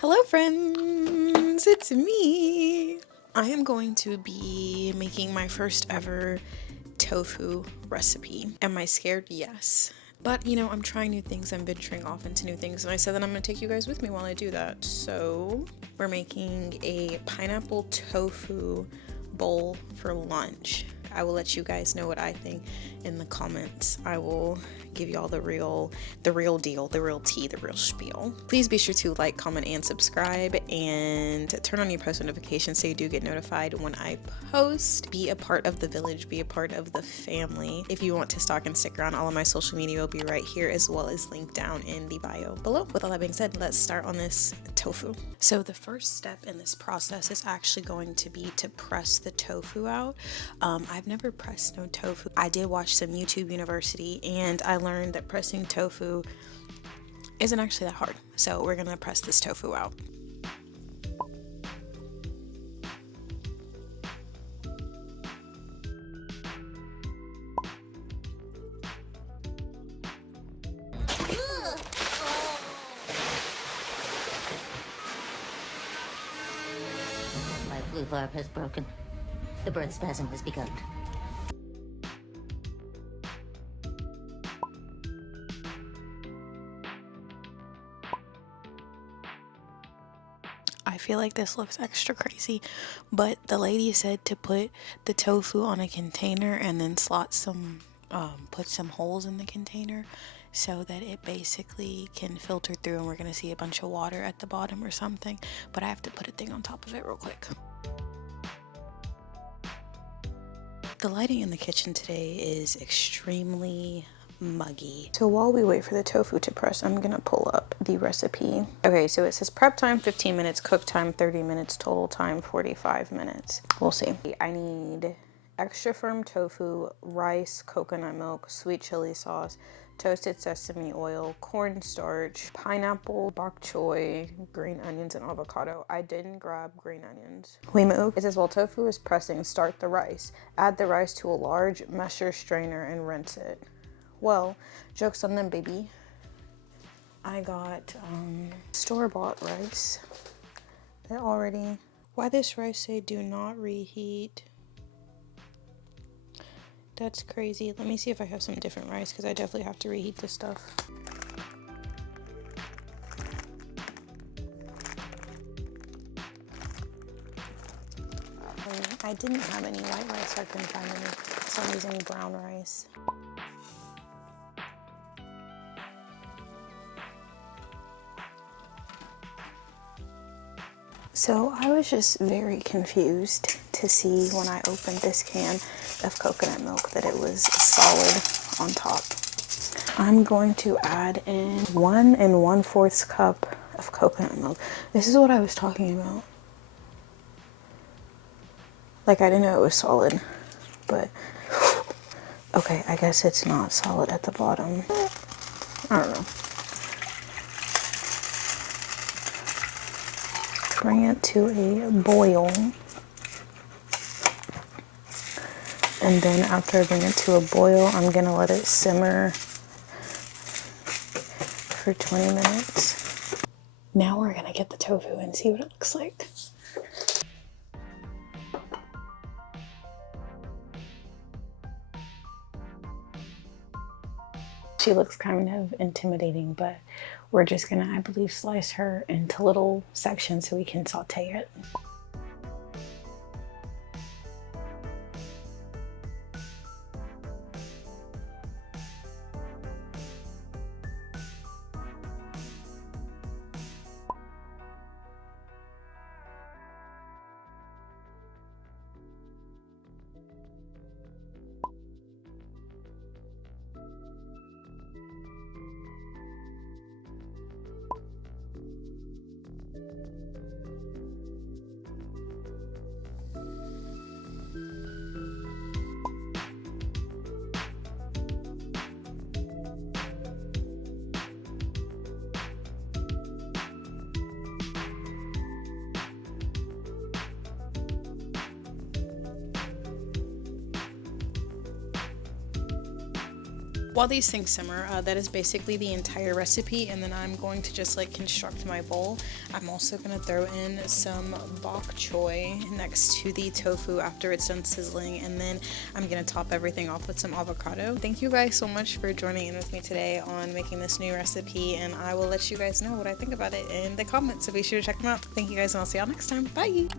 Hello friends, it's me. I am going to be making my first ever tofu recipe. Am I scared? Yes. But you know, I'm trying new things, I'm venturing off into new things, and I said that I'm gonna take you guys with me while I do that. So we're making a pineapple tofu bowl for lunch. I will let you guys know what I think in the comments. I will give you all the real deal, the real tea, the real spiel. Please be sure to like, comment, and subscribe, and turn on your post notifications so you do get notified when I post. Be a part of the village, be a part of the family. If you want to stalk and stick around, all of my social media will be right here, as well as linked down in the bio below. With all that being said, let's start on this tofu. So the first step in this process is actually going to be to press the tofu out. I've never pressed no tofu. I did watch some YouTube University and I learned that pressing tofu isn't actually that hard. So we're gonna press this tofu out. My blue barb has broken. The birth spasm has begun. I feel like this looks extra crazy, but the lady said to put the tofu on a container and then put some holes in the container so that it basically can filter through, and we're gonna see a bunch of water at the bottom or something, but I have to put a thing on top of it real quick. The lighting in the kitchen today is extremely muggy. So while we wait for the tofu to press, I'm gonna pull up the recipe. Okay, so it says prep time 15 minutes, cook time 30 minutes, total time 45 minutes. We'll see. I need extra firm tofu, rice, coconut milk, sweet chili sauce, toasted sesame oil, cornstarch, pineapple, bok choy, green onions, and avocado. I didn't grab green onions. We move. It says while tofu is pressing, start the rice. Add the rice to a large mesher strainer and rinse it. Well, joke's on them, baby. I got store-bought rice. Why this rice say do not reheat? That's crazy. Let me see if I have some different rice, because I definitely have to reheat this stuff. I didn't have any white rice, so I couldn't find any, so I'm using brown rice. So I was just very confused to see when I opened this can of coconut milk that it was solid on top. I'm going to add in 1 1/4 cup of coconut milk. This is what I was talking about. Like, I didn't know it was solid, but okay, I guess it's not solid at the bottom. I don't know. Bring it to a boil, and then after I bring it to a boil, I'm gonna let it simmer for 20 minutes. Now we're gonna get the tofu and see what it looks like. She looks kind of intimidating, but we're just gonna, I believe, slice her into little sections so we can saute it. While these things simmer, that is basically the entire recipe, and then I'm going to just like construct my bowl. I'm also going to throw in some bok choy next to the tofu after it's done sizzling, and then I'm going to top everything off with some avocado. Thank you guys so much for joining in with me today on making this new recipe, and I will let you guys know what I think about it in the comments, so be sure to check them out. Thank you guys, and I'll see y'all next time. Bye!